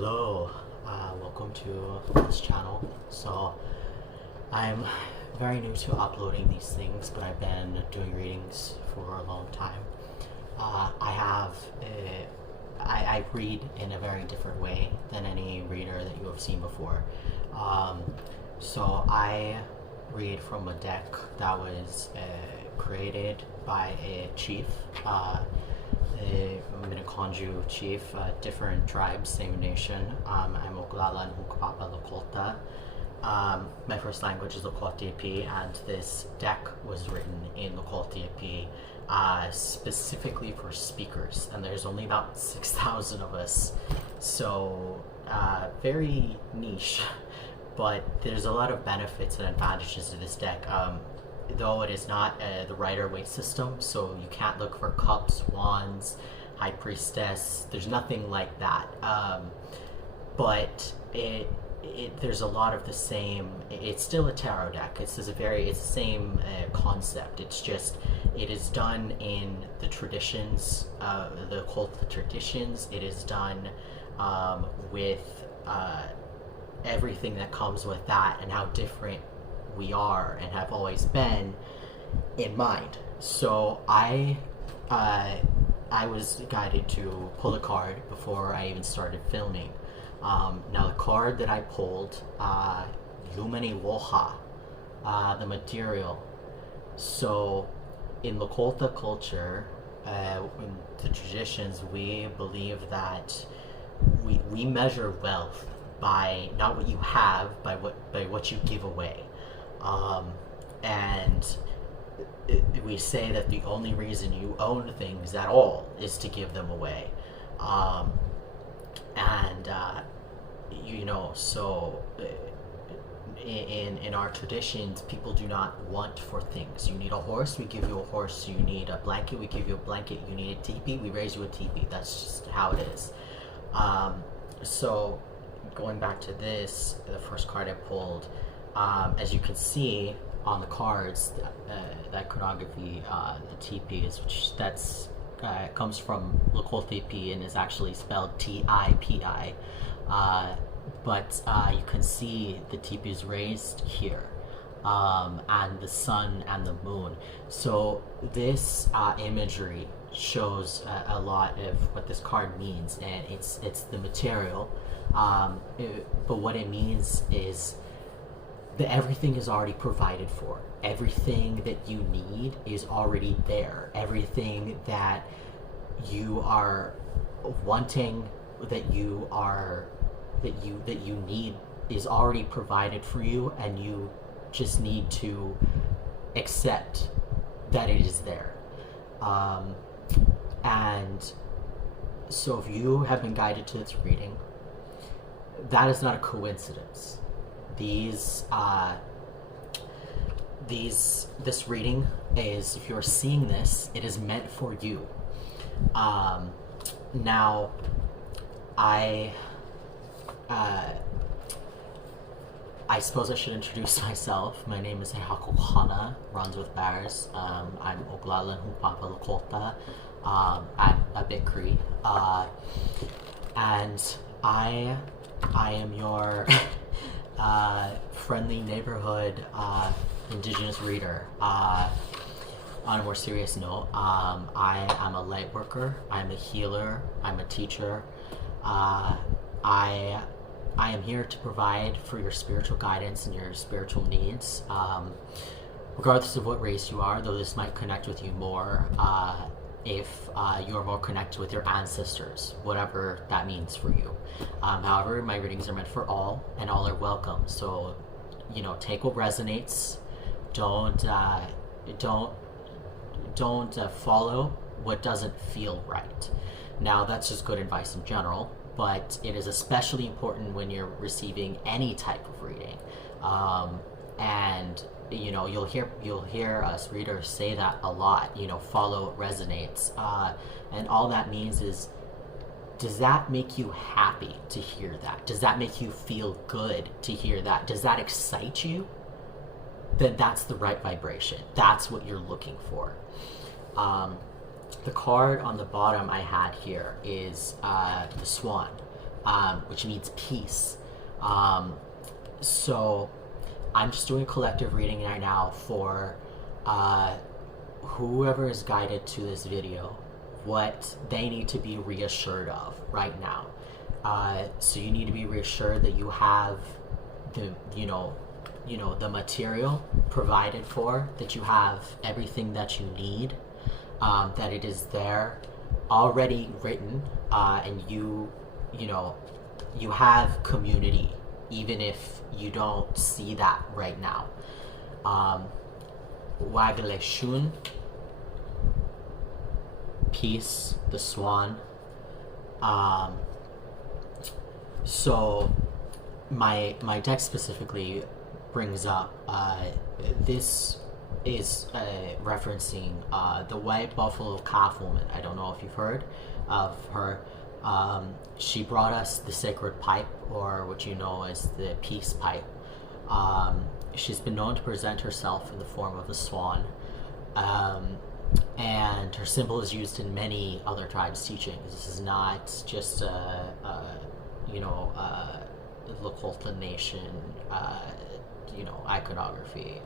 Hello, welcome to this channel. So I'm very new to uploading these things, but I've been doing readings for a long time. I read in a very different way than any reader that you have seen before. So I read from a deck that was created by a chief, a mitáku'ye chief, different tribes, same nation. I'm Lakⵢóta O'yaté. My first language is Lakⵢóta, and this deck was written in Lakⵢóta specifically for speakers, and there's only about 6,000 of us, so very niche, but there's a lot of benefits and advantages to this deck. Though it is not the Rider-Waite system, so you can't look for cups, wands, high priestess, there's nothing like that, but there's a lot of the same. It's still a tarot deck. It's the same concept. It's just it is done in the traditions, the occult traditions. It is done with everything that comes with that, and how different we are and have always been in mind. So I was guided to pull a card before I even started filming. Now the card that I pulled, Woha, the material. So in Lakota culture, in the traditions, we believe that we measure wealth by not what you have, by what you give away. And we say that the only reason you own things at all is to give them away. So in our traditions, people do not want for things. You need a horse, we give you a horse. You need a blanket, we give you a blanket. You need a teepee, we raise you a teepee. That's just how it is. So going back to this, the first card I pulled, as you can see on the cards, that chronography, the teepee is, comes from Lakyti and is actually spelled T-I-P-I. But you can see the teepee is raised here, and the sun and the moon. So this imagery shows a lot of what this card means, and it's the material. But what it means is that everything is already provided for. Everything that you need is already there. Everything that you are wanting, that you need, is already provided for you, and you just need to accept that it is there. And so if you have been guided to this reading, that is not a coincidence. This reading is, if you're seeing this, it is meant for you. Now, I suppose I should introduce myself. My name is Wakasha, runs with bears. I'm Lakⵢóta. I'm a bit Cree. And I am your friendly neighborhood Indigenous reader. On a more serious note, I am a light worker, I'm a healer, I'm a teacher. I am here to provide for your spiritual guidance and your spiritual needs, regardless of what race you are, though this might connect with you more if you are more connected with your ancestors, whatever that means for you. However, my readings are meant for all, and all are welcome. So, take what resonates. Don't follow what doesn't feel right. Now, that's just good advice in general, but it is especially important when you're receiving any type of reading. And you'll hear us readers say that a lot. Follow what resonates, and all that means is, does that make you happy to hear that? Does that make you feel good to hear that? Does that excite you? Then that's the right vibration. That's what you're looking for. The card on the bottom I had here is the swan. which means peace. So I'm just doing a collective reading right now for whoever is guided to this video, what they need to be reassured of right now. So you need to be reassured that you have the the material provided for, that you have everything that you need, that it is there already written, and you have community, even if you don't see that right now. Wagaleshun, peace, the swan. So my deck specifically brings up, this is referencing the white buffalo calf woman. I don't know if you've heard of her. She brought us the sacred pipe, or what you know as the peace pipe. She's been known to present herself in the form of a swan, and her symbol is used in many other tribes' teachings. This is not just Lakota Nation, iconography.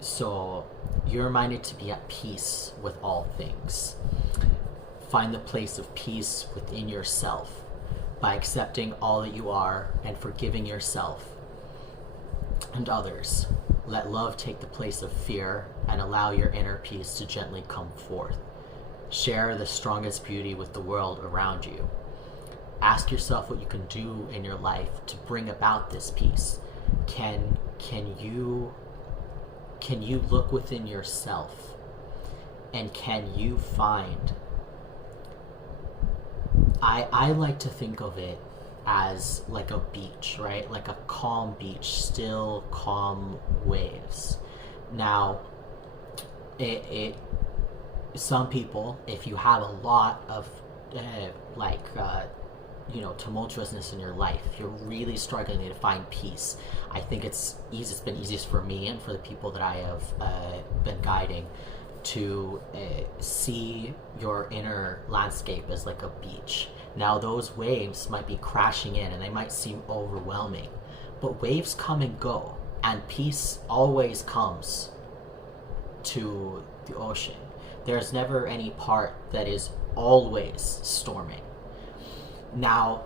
So you're reminded to be at peace with all things. Find the place of peace within yourself by accepting all that you are and forgiving yourself and others. Let love take the place of fear and allow your inner peace to gently come forth. Share the strongest beauty with the world around you. Ask yourself what you can do in your life to bring about this peace. Can you look within yourself, and can you find, I like to think of it as like a beach, right? Like a calm beach, still calm waves. Now, some people, if you have a lot of tumultuousness in your life, if you're really struggling to find peace, I think it's been easiest for me and for the people that I have been guiding to see your inner landscape as like a beach. Now, those waves might be crashing in and they might seem overwhelming, but waves come and go, and peace always comes to the ocean. There's never any part that is always storming. Now,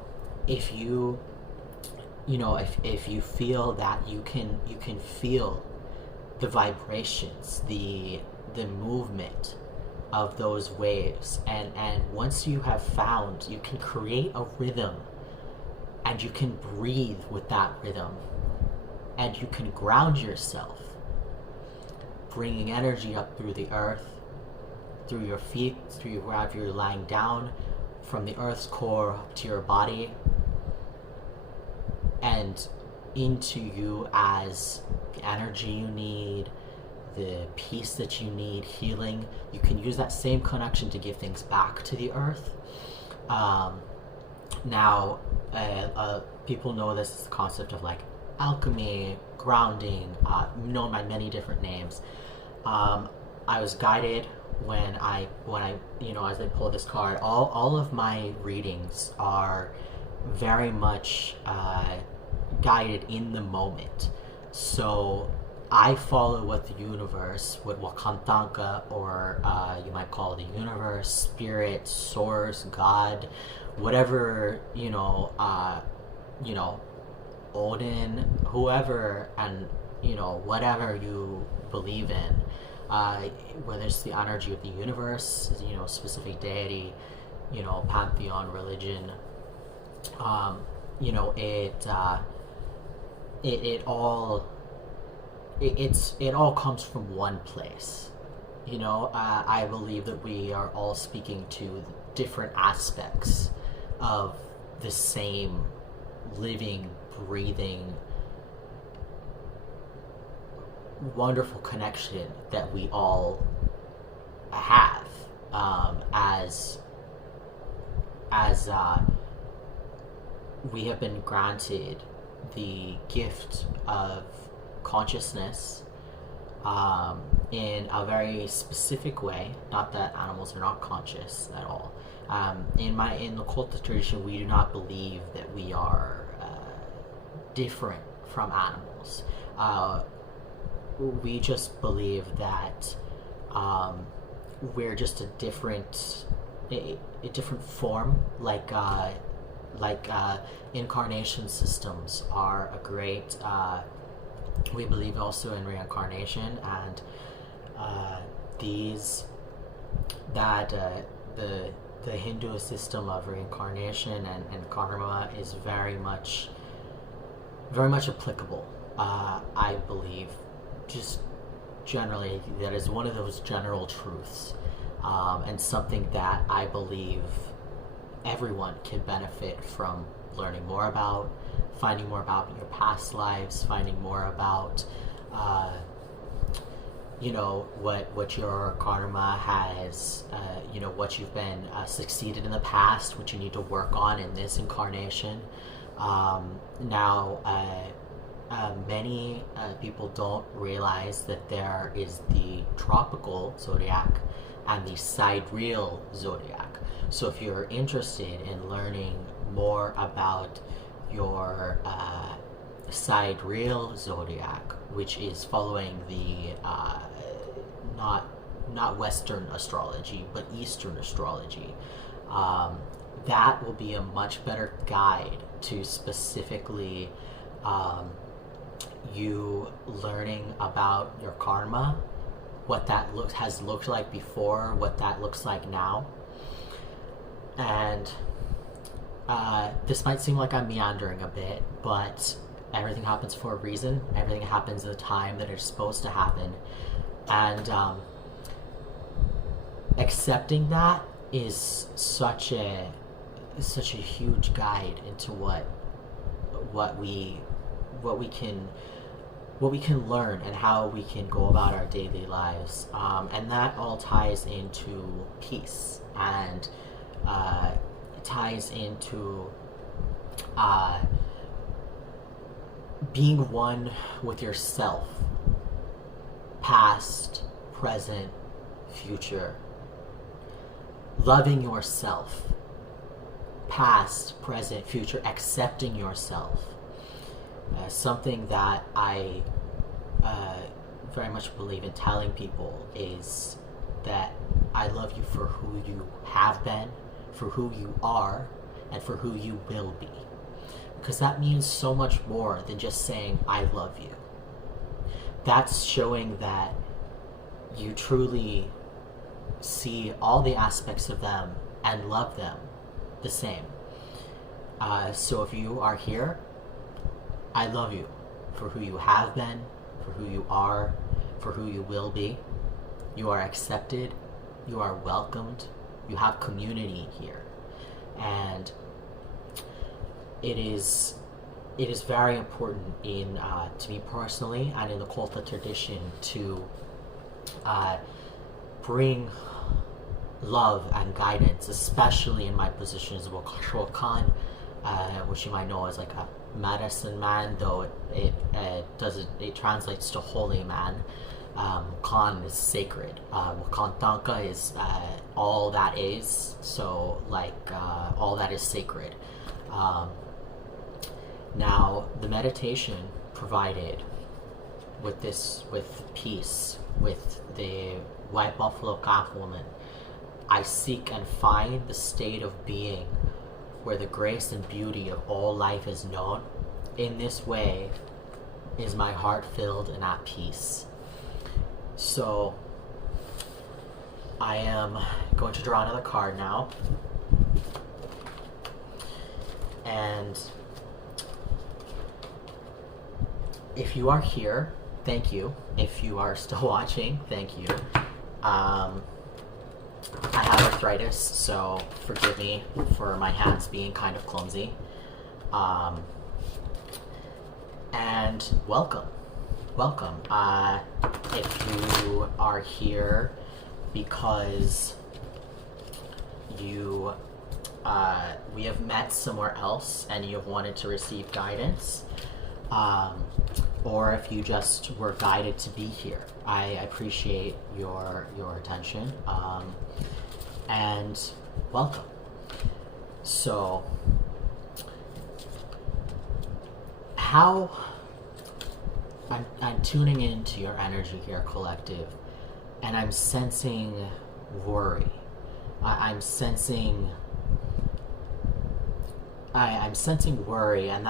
if you feel that you can feel the vibrations, the movement of those waves, and once you have found, you can create a rhythm, and you can breathe with that rhythm, and you can ground yourself, bringing energy up through the earth, through your feet, through wherever you're lying down, from the earth's core up to your body, and into you as the energy you need, the peace that you need, healing. You can use that same connection to give things back to the earth. Now, people know this is the concept of like alchemy, grounding, known by many different names. I was guided when I as I pull this card, all of my readings are very much guided in the moment. So I follow what the universe, what Wakan, or you might call the universe, spirit, source, God, whatever, Odin, whoever, and whatever you believe in, whether it's the energy of the universe, specific deity, pantheon, religion, it all comes from one place. I believe that we are all speaking to different aspects of the same living, breathing, wonderful connection that we all have, as we have been granted the gift of consciousness, in a very specific way. Not that animals are not conscious at all. In the Lakota tradition, we do not believe that we are different from animals. We just believe that we're just a different form, like incarnation systems are a great. We believe also in reincarnation, and the Hindu system of reincarnation and karma is very much applicable. I believe, just generally, that is one of those general truths, and something that I believe everyone can benefit from learning more about, finding more about your past lives, finding more about what your karma has, what you've been succeeded in the past, what you need to work on in this incarnation. Many people don't realize that there is the tropical zodiac and the sidereal zodiac. So if you're interested in learning more about your sidereal zodiac, which is following the not Western astrology but Eastern astrology, that will be a much better guide to specifically you learning about your karma, what that has looked like before, what that looks like now. And this might seem like I'm meandering a bit, but everything happens for a reason. Everything happens at the time that it's supposed to happen. And accepting that is such a huge guide into what we can learn and how we can go about our daily lives, and that all ties into peace, and ties into being one with yourself, past, present, future. Loving yourself, past, present, future, accepting yourself. Something that I very much believe in telling people is that I love you for who you have been, for who you are, and for who you will be. Because that means so much more than just saying, I love you. That's showing that you truly see all the aspects of them and love them the same. So if you are here, I love you for who you have been, for who you are, for who you will be. You are accepted, you are welcomed, you have community here. And it is very important to me personally and in the Lakota tradition to bring love and guidance, especially in my position as Wakasha Wakan, which you might know as like a medicine man, though it translates to holy man. Wakan is sacred. Wakan is all that is, so like all that is sacred. Now the meditation provided with peace, with the white buffalo calf woman, I seek and find the state of being where the grace and beauty of all life is known. In this way is my heart filled and at peace. So I am going to draw another card now. And if you are here, thank you. If you are still watching, thank you. I have arthritis, so forgive me for my hands being kind of clumsy. And welcome. If you are here because we have met somewhere else and you have wanted to receive guidance, or if you just were guided to be here. I appreciate your attention, and welcome. So, how I'm tuning into your energy here, collective, and I'm sensing worry. I'm sensing worry, and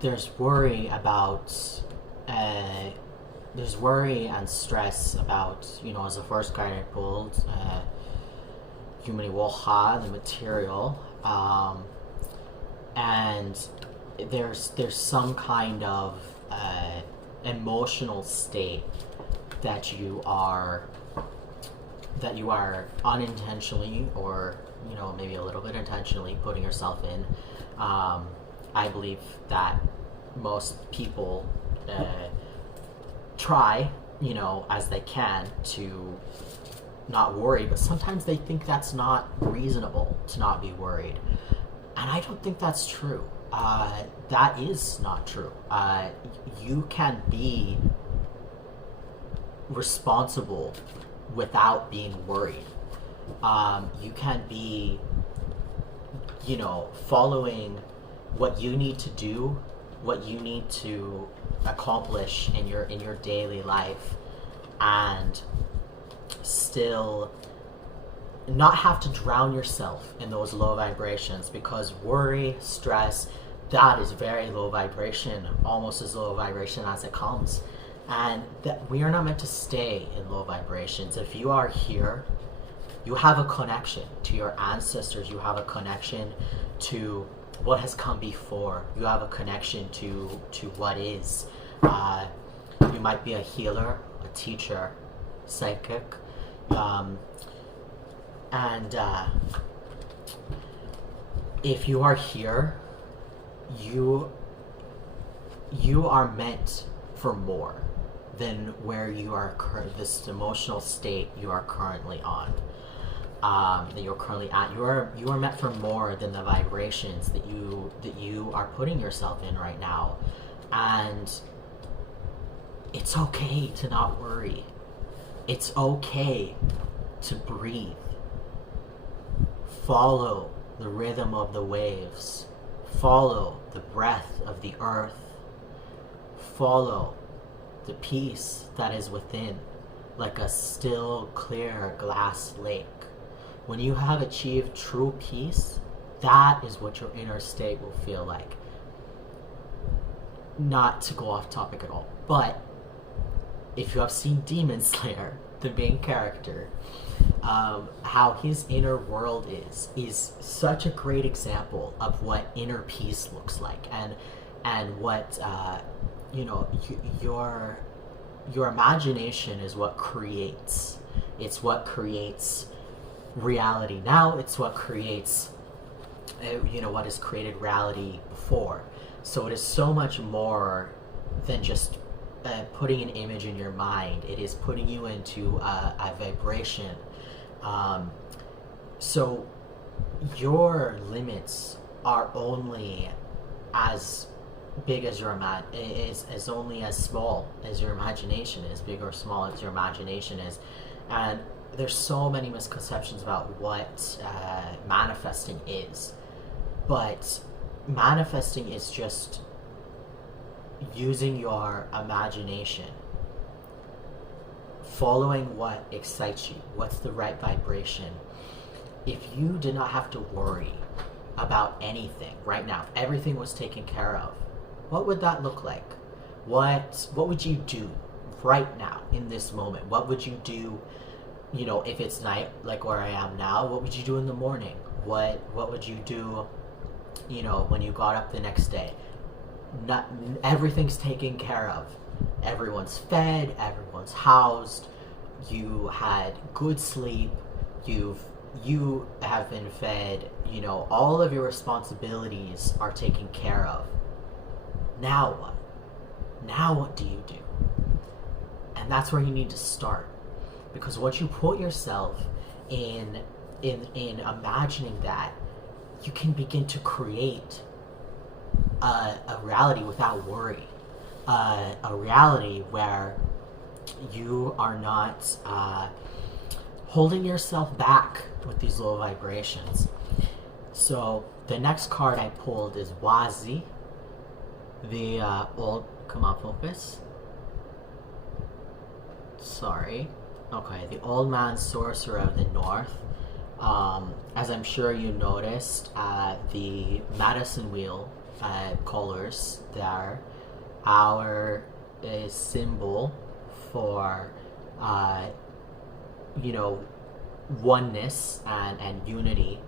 there's worry about there's worry and stress about, as the first card I pulled, Wakasha, the material, and there's some kind of emotional state that you are unintentionally, or maybe a little bit intentionally, putting yourself in. I believe that most people try, as they can, to not worry, but sometimes they think that's not reasonable to not be worried. And I don't think that's true. That is not true. You can be responsible without being worried. You can be, following what you need to do, what you need to accomplish in your daily life, and still not have to drown yourself in those low vibrations, because worry, stress, that is very low vibration, almost as low vibration as it comes. And that we are not meant to stay in low vibrations. If you are here, you have a connection to your ancestors, you have a connection to what has come before, you have a connection to what is. You might be a healer, a teacher, psychic, and if you are here, you are meant for more than where you are this emotional state you are currently on, that you're currently at. You are meant for more than the vibrations that you are putting yourself in right now. And it's okay to not worry. It's okay to breathe. Follow the rhythm of the waves. Follow the breath of the earth. Follow the peace that is within, like a still, clear glass lake. When you have achieved true peace, that is what your inner state will feel like. Not to go off topic at all, but if you have seen Demon Slayer, the main character, how his inner world is such a great example of what inner peace looks like, and what your imagination is what creates. It's what creates reality now. It's what creates what has created reality before. So it is so much more than just putting an image in your mind. It is putting you into a vibration. So your limits are only as big as your is only as small as your imagination is, big or small as your imagination is. And there's so many misconceptions about what manifesting is, but manifesting is just using your imagination, following what excites you, what's the right vibration. If you did not have to worry about anything right now, if everything was taken care of, what would that look like? What would you do right now in this moment? What would you do, if it's night, like where I am now? What would you do in the morning? What would you do, when you got up the next day? Not everything's taken care of. Everyone's fed, everyone's housed, you had good sleep, you have been fed, all of your responsibilities are taken care of. Now what? Now what do you do? And that's where you need to start. Because once you put yourself in imagining that, you can begin to create a reality without worry, a reality where you are not holding yourself back with these low vibrations. So the next card I pulled is Wazi, the old. Come on, focus. Sorry. Okay, the Old Man Sorcerer of the North. As I'm sure you noticed, the medicine wheel colors there, our symbol for, oneness and unity,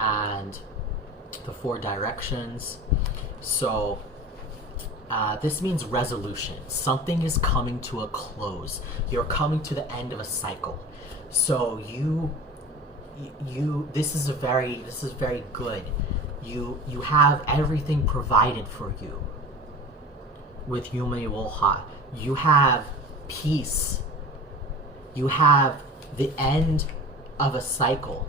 and the 4 directions. So this means resolution. Something is coming to a close. You're coming to the end of a cycle. So this is very good. You have everything provided for you with Yumi Wolha. You have peace. You have the end of a cycle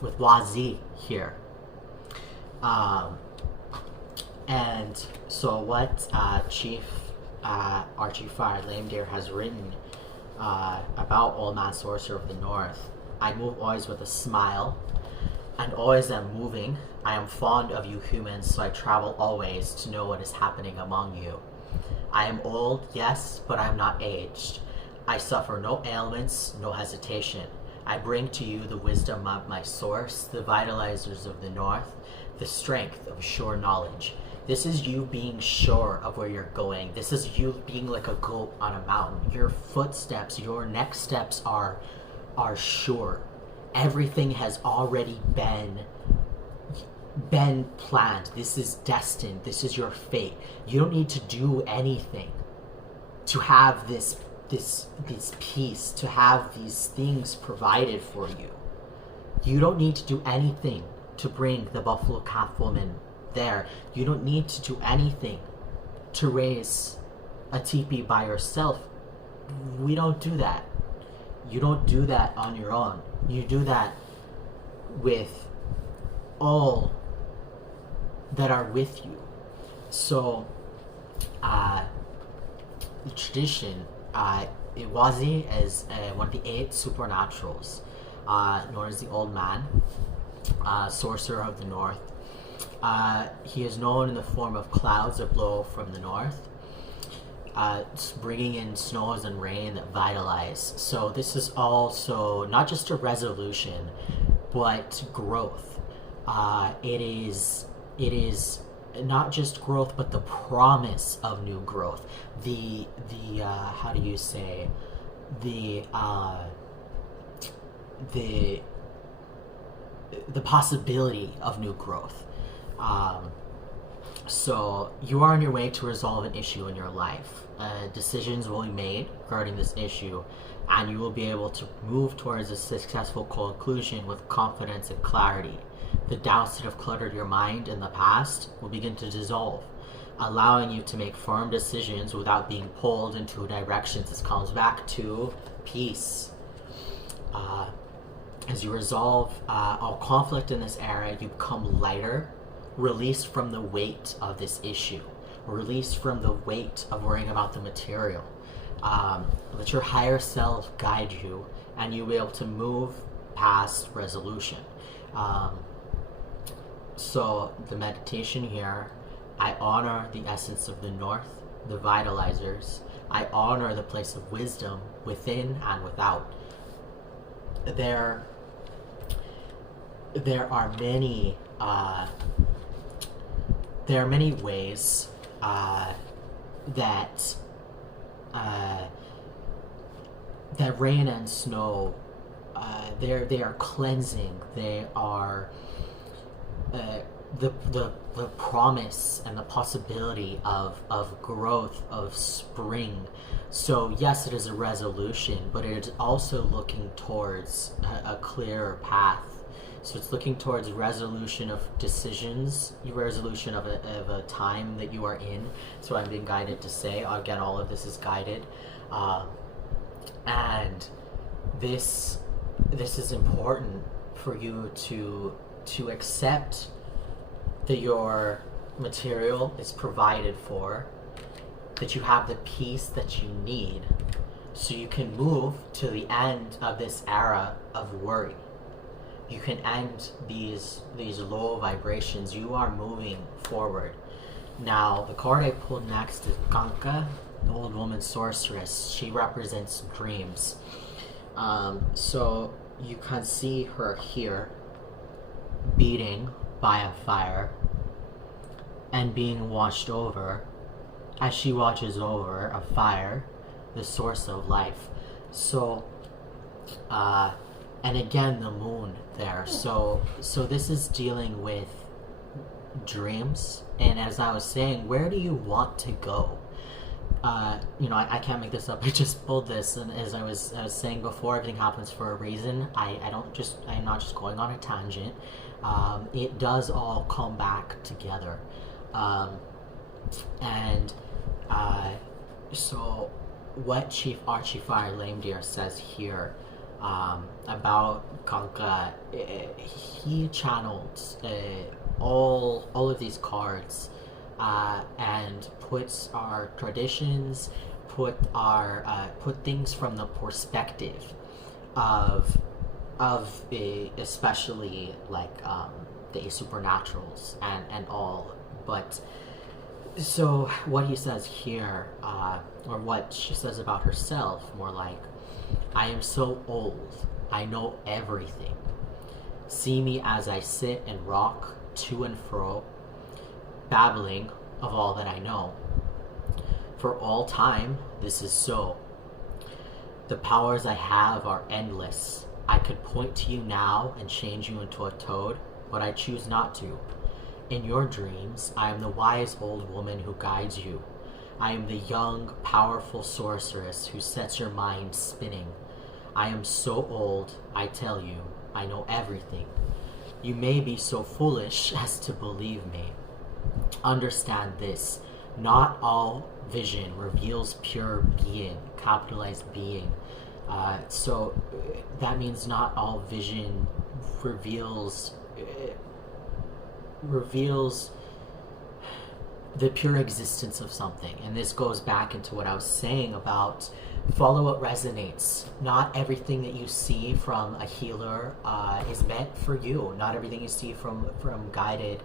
with Wazi here. And so what Chief Archie Fire Lame Deer has written about Old Man Sorcerer of the North: I move always with a smile, and always am moving. I am fond of you humans, so I travel always to know what is happening among you. I am old, yes, but I am not aged. I suffer no ailments, no hesitation. I bring to you the wisdom of my source, the vitalizers of the North, the strength of sure knowledge. This is you being sure of where you're going. This is you being like a goat on a mountain. Your footsteps, your next steps are sure. Everything has already been planned. This is destined. This is your fate. You don't need to do anything to have this peace, to have these things provided for you. You don't need to do anything to bring the Buffalo Calf Woman there. You don't need to do anything to raise a teepee by yourself. We don't do that. You don't do that on your own. You do that with all that are with you. So the tradition, Iwazi is one of the 8 supernaturals, known as the Old Man, Sorcerer of the North. He is known in the form of clouds that blow from the north, bringing in snows and rain that vitalize. So this is also not just a resolution, but growth. It is not just growth, but the promise of new growth. The how do you say, the possibility of new growth. So you are on your way to resolve an issue in your life. Decisions will be made regarding this issue, and you will be able to move towards a successful conclusion with confidence and clarity. The doubts that have cluttered your mind in the past will begin to dissolve, allowing you to make firm decisions without being pulled into directions. This comes back to peace. As you resolve all conflict in this era, you become lighter, released from the weight of this issue, released from the weight of worrying about the material. Let your higher self guide you, and you'll be able to move past resolution. So the meditation here, I honor the essence of the North, the vitalizers. I honor the place of wisdom within and without. There are many ways that rain and snow, they are cleansing. They are the promise and the possibility of growth, of spring. So yes, it is a resolution, but it is also looking towards a clearer path. So it's looking towards resolution of decisions, resolution of a time that you are in. So I'm being guided to say, again, all of this is guided, and this is important for you to accept that your material is provided for, that you have the peace that you need, so you can move to the end of this era of worry. You can end these low vibrations. You are moving forward. Now, the card I pulled next is Kanka, the old woman sorceress. She represents dreams. So you can see her here, beating by a fire and being watched over, as she watches over a fire, the source of life. So, and again, the moon there. So this is dealing with dreams. And as I was saying, where do you want to go? I can't make this up. I just pulled this, and as I was saying before, everything happens for a reason. I'm not just going on a tangent. It does all come back together. So what Chief Archifire Lame Deer says here about Kanka, he channeled all of these cards and puts our traditions, put things from the perspective of especially like the supernaturals and all. But so what he says here, or what she says about herself, more like, I am so old, I know everything. See me as I sit and rock to and fro, babbling of all that I know. For all time, this is so. The powers I have are endless. I could point to you now and change you into a toad, but I choose not to. In your dreams, I am the wise old woman who guides you. I am the young, powerful sorceress who sets your mind spinning. I am so old, I tell you, I know everything. You may be so foolish as to believe me. Understand this, not all vision reveals pure being, capitalized being. So that means not all vision reveals the pure existence of something. And this goes back into what I was saying about follow what resonates. Not everything that you see from a healer is meant for you. Not everything you see from guided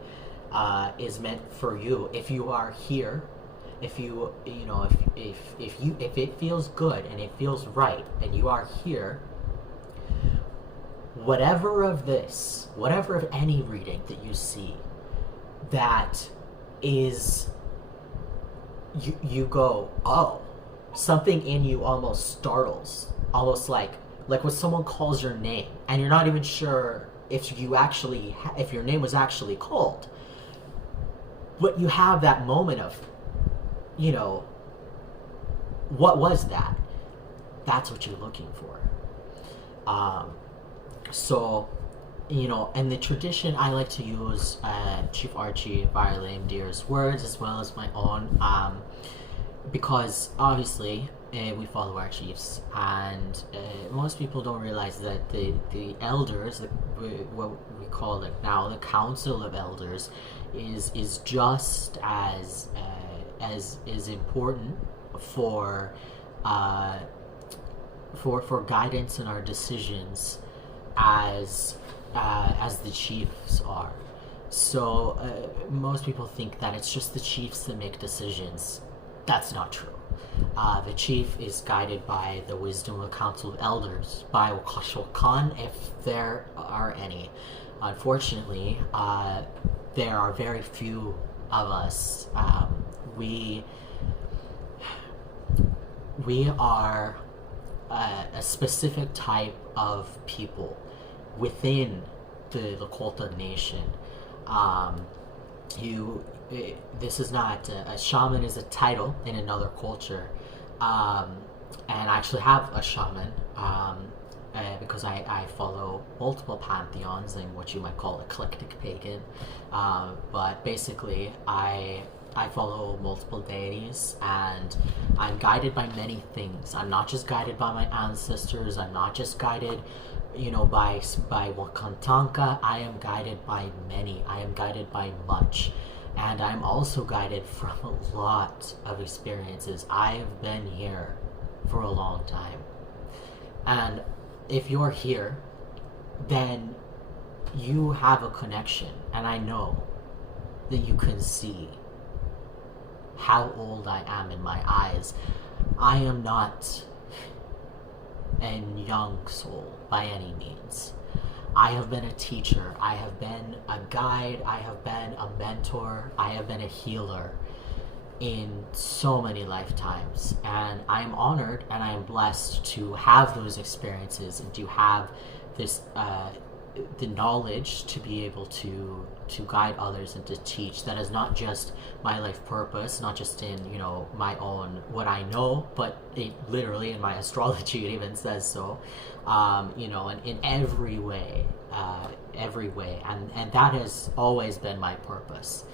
is meant for you. If you are here, if it feels good and it feels right and you are here, whatever of any reading that you see that is, you go, oh, something in you almost startles, almost like when someone calls your name and you're not even sure if your name was actually called, but you have that moment of, what was that? That's what you're looking for. So, and the tradition, I like to use Chief Archie Lame Deer's words as well as my own, because obviously we follow our chiefs, and most people don't realize that the elders, what we call it now, the Council of Elders, is just as important for guidance in our decisions as the chiefs are. So most people think that it's just the chiefs that make decisions. That's not true. The chief is guided by the wisdom of the Council of Elders, by Wakasha Wakan, if there are any. Unfortunately, there are very few of us. We are a specific type of people within the Lakota Nation. This is not a shaman is a title in another culture, and I actually have a shaman because I follow multiple pantheons and what you might call eclectic pagan, but basically I follow multiple deities, and I'm guided by many things. I'm not just guided by my ancestors. I'm not just guided, by Wakan. I am guided by many. I am guided by much. And I'm also guided from a lot of experiences. I've been here for a long time. And if you're here, then you have a connection. And I know that you can see how old I am in my eyes. I am not a young soul by any means. I have been a teacher, I have been a guide, I have been a mentor, I have been a healer in so many lifetimes, and I'm honored and I'm blessed to have those experiences and to have this the knowledge to be able to guide others and to teach. That is not just my life purpose, not just in, you know, my own what I know, but it literally in my astrology it even says so, you know, and in every way, and that has always been my purpose.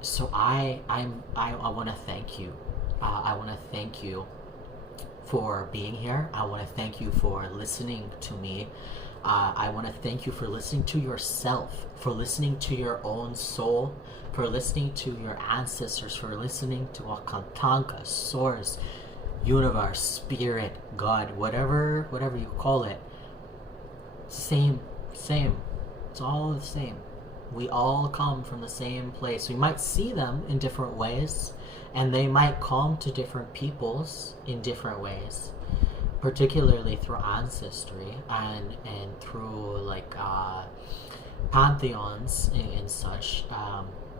So I want to thank you. I want to thank you for being here. I want to thank you for listening to me. I want to thank you for listening to yourself, for listening to your own soul, for listening to your ancestors, for listening to Wakan, source, universe, spirit, God, whatever you call it. Same. It's all the same. We all come from the same place. We might see them in different ways, and they might come to different peoples in different ways, particularly through ancestry and through like pantheons and such.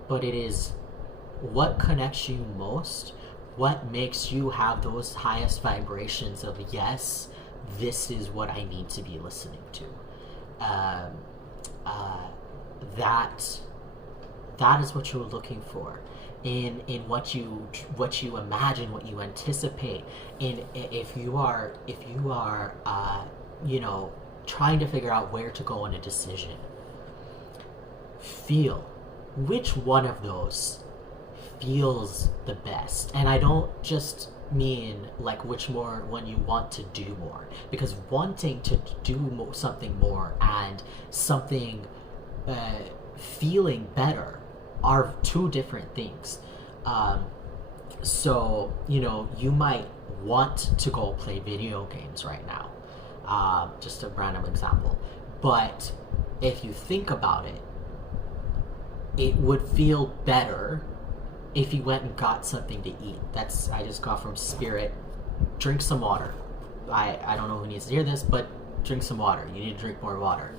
But it is what connects you most, what makes you have those highest vibrations of, yes, this is what I need to be listening to. That is what you're looking for in what you imagine, what you anticipate. In if you are you know, trying to figure out where to go in a decision, feel which one of those feels the best. And I don't just mean like which one you want to do more, because wanting to do something more and something feeling better are two different things. So, you know, you might want to go play video games right now, just a random example, but if you think about it, it would feel better if you went and got something to eat. That's, I just got from Spirit. Drink some water. I don't know who needs to hear this, but drink some water. You need to drink more water.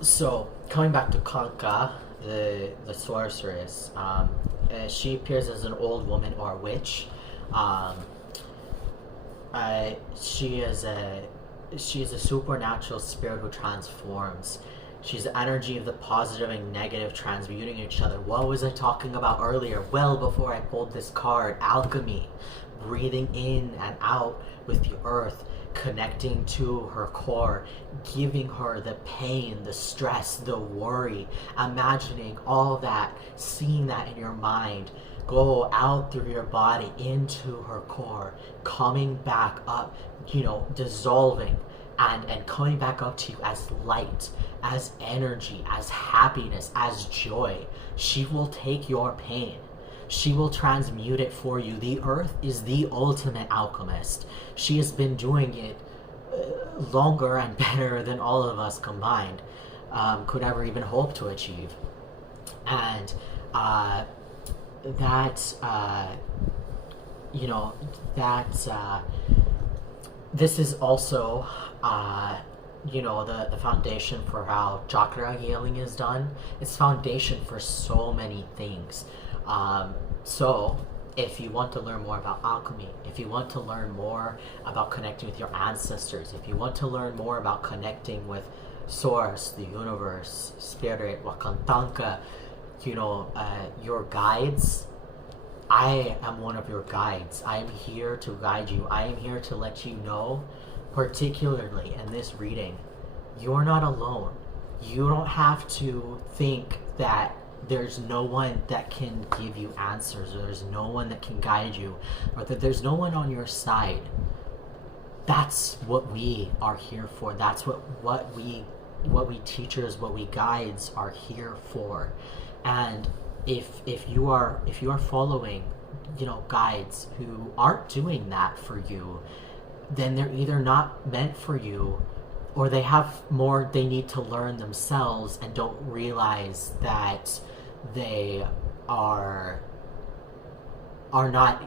So coming back to Kanka, the sorceress, she appears as an old woman or a witch. She is a supernatural spirit who transforms. She's the energy of the positive and negative transmuting each other. What was I talking about earlier? Well, before I pulled this card, alchemy, breathing in and out with the earth, connecting to her core, giving her the pain, the stress, the worry, imagining all that, seeing that in your mind, go out through your body into her core, coming back up, you know, dissolving and coming back up to you as light, as energy, as happiness, as joy. She will take your pain. She will transmute it for you. The earth is the ultimate alchemist. She has been doing it longer and better than all of us combined could ever even hope to achieve. And this is also you know, the foundation for how chakra healing is done. It's foundation for so many things. So if you want to learn more about alchemy, if you want to learn more about connecting with your ancestors, if you want to learn more about connecting with source, the universe, spirit, Wakan, you know, your guides, I am one of your guides. I am here to guide you. I am here to let you know, particularly in this reading, you're not alone. You don't have to think that there's no one that can give you answers, or there's no one that can guide you, or that there's no one on your side. That's what we are here for. That's what we we teachers, what we guides are here for. And if you are following, guides who aren't doing that for you, then they're either not meant for you, or they have more they need to learn themselves and don't realize that they are not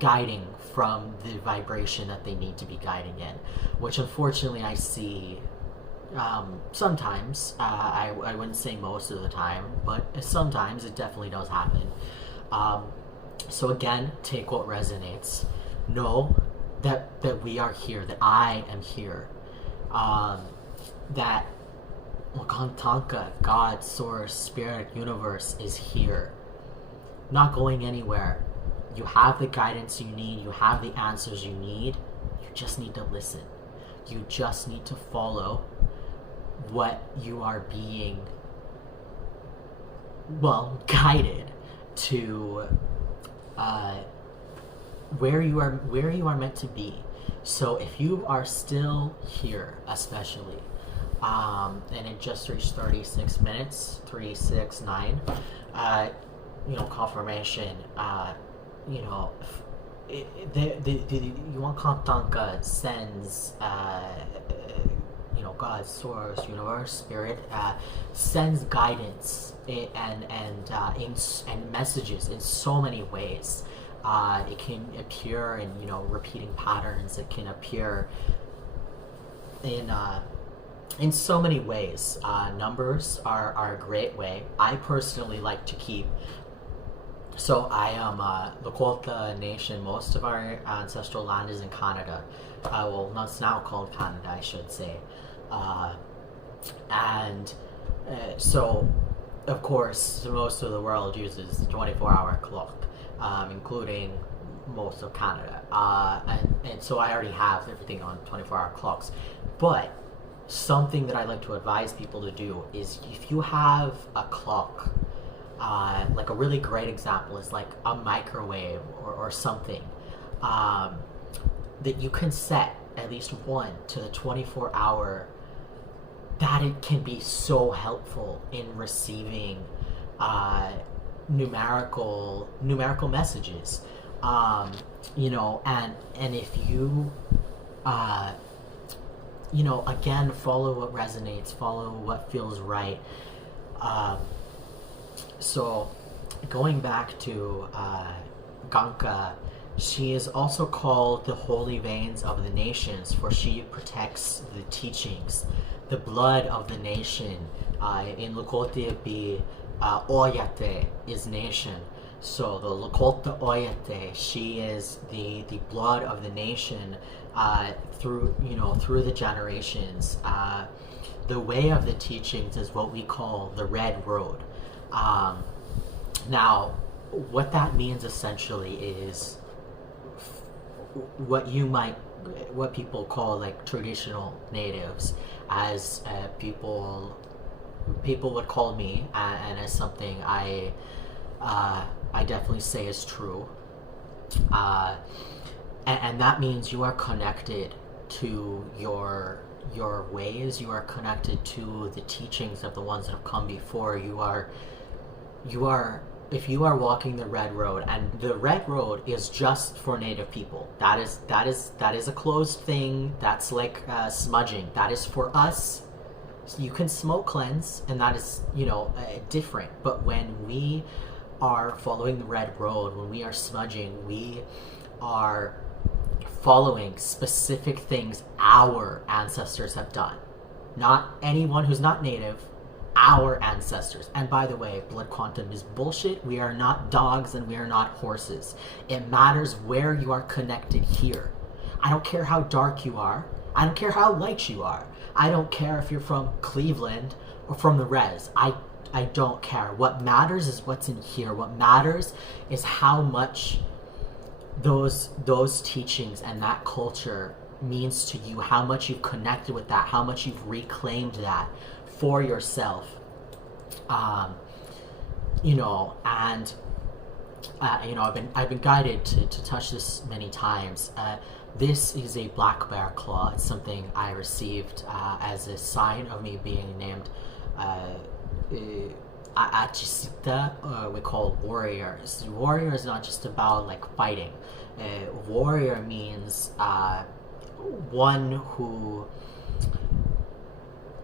guiding from the vibration that they need to be guiding in, which unfortunately I see sometimes. I wouldn't say most of the time, but sometimes it definitely does happen. So again, take what resonates. Know that we are here, that I am here, that Wakan, God, Source, Spirit, Universe is here, not going anywhere. You have the guidance you need, you have the answers you need, you just need to listen. You just need to follow what you are being, guided to, where you are meant to be. So if you are still here, especially, and it just reached 36 minutes, 369, confirmation, the Wakan sends, God, Source, Universe, Spirit, sends guidance and messages in so many ways. It can appear in repeating patterns. It can appear in so many ways. Numbers are a great way. I personally like to keep. So I am Lakļóta Nation. Most of our ancestral land is in Canada. It's now called Canada, I should say. So, of course, most of the world uses the 24-hour clock, including most of Canada. And so I already have everything on 24-hour clocks. But something that I like to advise people to do is, if you have a clock, like a really great example is like a microwave or something, that you can set at least one to the 24-hour, that it can be so helpful in receiving numerical messages, and if you again, follow what resonates, follow what feels right. So going back to Ganka, she is also called the Holy Veins of the Nations, for she protects the teachings, the blood of the nation. In Lakļóta O'yaté is nation. So the Lakļóta O'yaté, she is the blood of the nation, through the generations. The way of the teachings is what we call the Red Road. Now, what that means essentially is what people call like traditional natives, as people would call me, and as something I definitely say is true. And that means you are connected to your ways. You are connected to the teachings of the ones that have come before. You are, if you are walking the Red Road, and the Red Road is just for Native people. That is a closed thing. That's like smudging. That is for us. You can smoke cleanse, and that is different. But when we are following the Red Road, when we are smudging, we are following specific things our ancestors have done. Not anyone who's not Native, our ancestors. And by the way, blood quantum is bullshit. We are not dogs and we are not horses. It matters where you are connected here. I don't care how dark you are. I don't care how light you are. I don't care if you're from Cleveland or from the res. I don't care. What matters is what's in here. What matters is how much those teachings and that culture means to you, how much you've connected with that, how much you've reclaimed that for yourself. I've been guided to touch this many times. This is a black bear claw. It's something I received as a sign of me being named Achisita. We call warriors. Warrior is not just about like fighting. Warrior means one who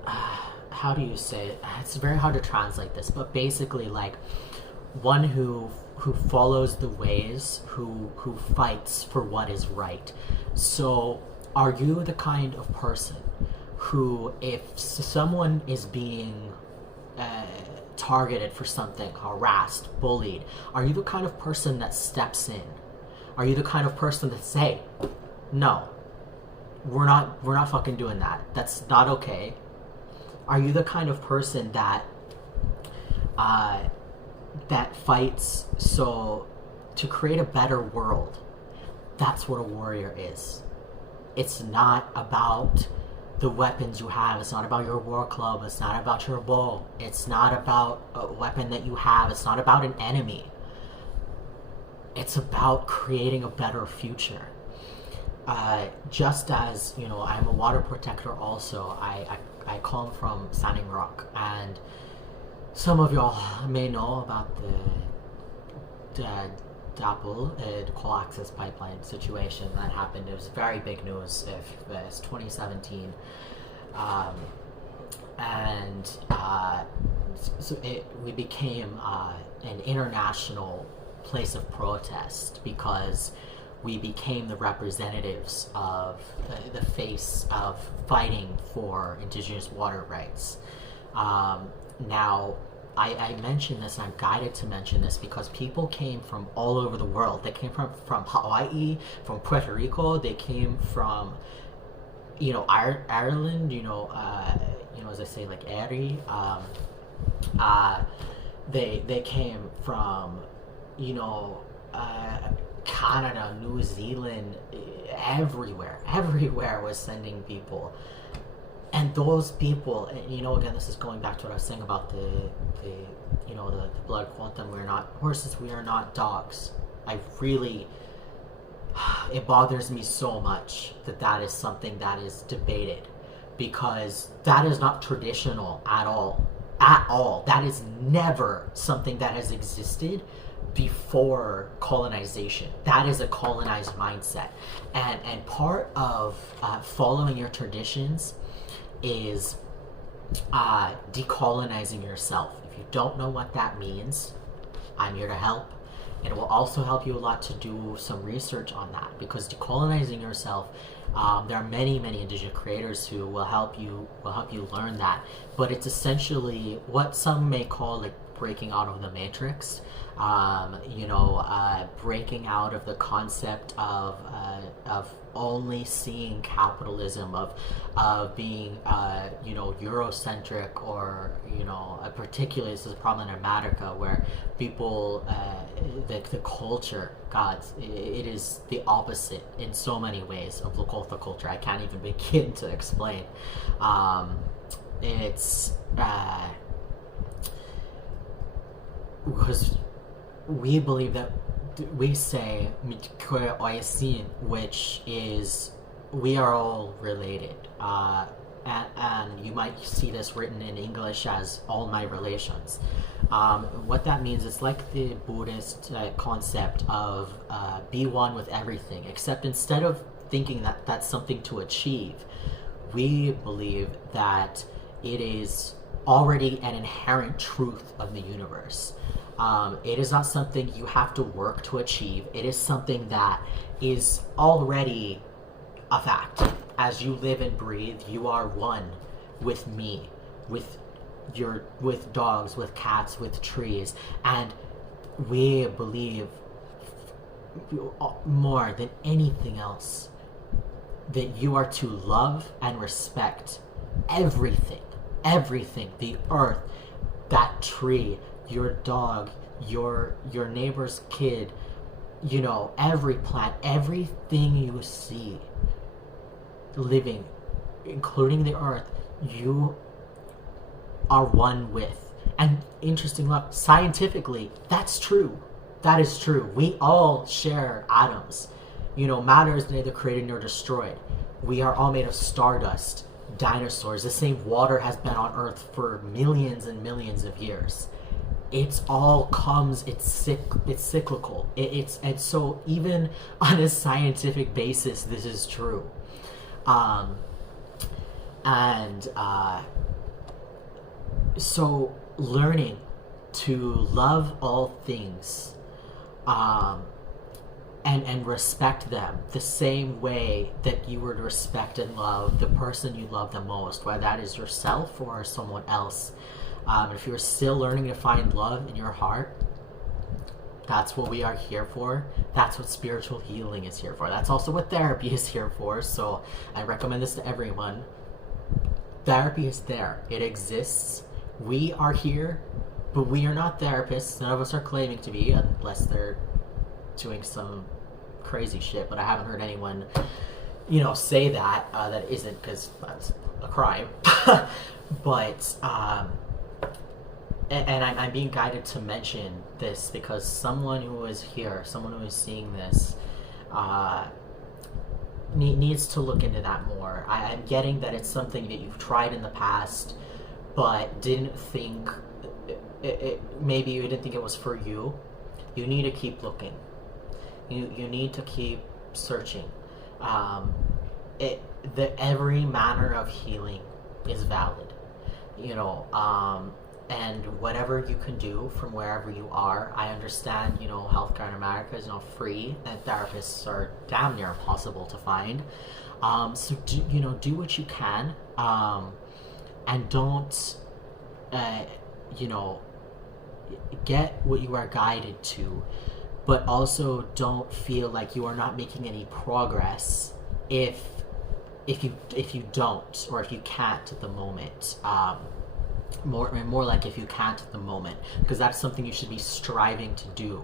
how do you say it? It's very hard to translate this, but basically like one who follows the ways, who fights for what is right. So are you the kind of person who, if someone is being targeted for something, harassed, bullied, are you the kind of person that steps in? Are you the kind of person that say, no, we're not fucking doing that. That's not okay. Are you the kind of person that that fights so to create a better world? That's what a warrior is. It's not about the weapons you have. It's not about your war club. It's not about your bow. It's not about a weapon that you have. It's not about an enemy. It's about creating a better future. Just as, you know, I'm a water protector also. I come from Standing Rock, and some of y'all may know about the DAPL, the coal access pipeline situation that happened. It was very big news. It's 2017, so we became an international place of protest because we became the representatives of the face of fighting for Indigenous water rights. Now, I mention this, I'm guided to mention this because people came from all over the world. They came from Hawaii, from Puerto Rico. They came from, you know, Ireland. You know, as I say, like Erie. They came from, you know, Canada, New Zealand, everywhere was sending people. And those people, and you know, again, this is going back to what I was saying about the blood quantum. We're not horses, we are not dogs. It bothers me so much that is something that is debated, because that is not traditional at all. That is never something that has existed before colonization. That is a colonized mindset. And part of following your traditions is decolonizing yourself. If you don't know what that means, I'm here to help. It will also help you a lot to do some research on that, because decolonizing yourself, there are many Indigenous creators who will help you learn that. But it's essentially what some may call like breaking out of the matrix. Breaking out of the concept of only seeing capitalism, of being Eurocentric, or particularly this is a problem in America where people the culture, it is the opposite in so many ways of Lakota culture. I can't even begin to explain. It's because we believe that we say mitáku'ye, which is we are all related, and you might see this written in English as all my relations. What that means is like the Buddhist concept of be one with everything, except instead of thinking that that's something to achieve, we believe that it is already an inherent truth of the universe. It is not something you have to work to achieve. It is something that is already a fact. As you live and breathe, you are one with me, with dogs, with cats, with trees, and we believe more than anything else that you are to love and respect everything, the earth, that tree, your dog, your neighbor's kid, every plant, everything you see living, including the earth, you are one with. And interesting enough, scientifically, that's true. That is true. We all share atoms. Matter is neither created nor destroyed. We are all made of stardust, dinosaurs. The same water has been on Earth for millions and millions of years. It's cyclical. And so even on a scientific basis, this is true. So learning to love all things, and respect them the same way that you would respect and love the person you love the most, whether that is yourself or someone else. If you're still learning to find love in your heart, that's what we are here for. That's what spiritual healing is here for. That's also what therapy is here for. So I recommend this to everyone. Therapy is there. It exists. We are here, but we are not therapists. None of us are claiming to be, unless they're doing some crazy shit. But I haven't heard anyone, say that that isn't, because that's a crime. But and I'm being guided to mention this because someone who is here, someone who is seeing this, needs to look into that more. I'm getting that it's something that you've tried in the past, but didn't think, maybe you didn't think it was for you. You need to keep looking. You need to keep searching. Every manner of healing is valid. And whatever you can do from wherever you are. I understand, healthcare in America is not free, and therapists are damn near impossible to find. So do what you can, and don't, get what you are guided to, but also don't feel like you are not making any progress if you don't, or if you can't at the moment. More like if you can't at the moment, because that's something you should be striving to do.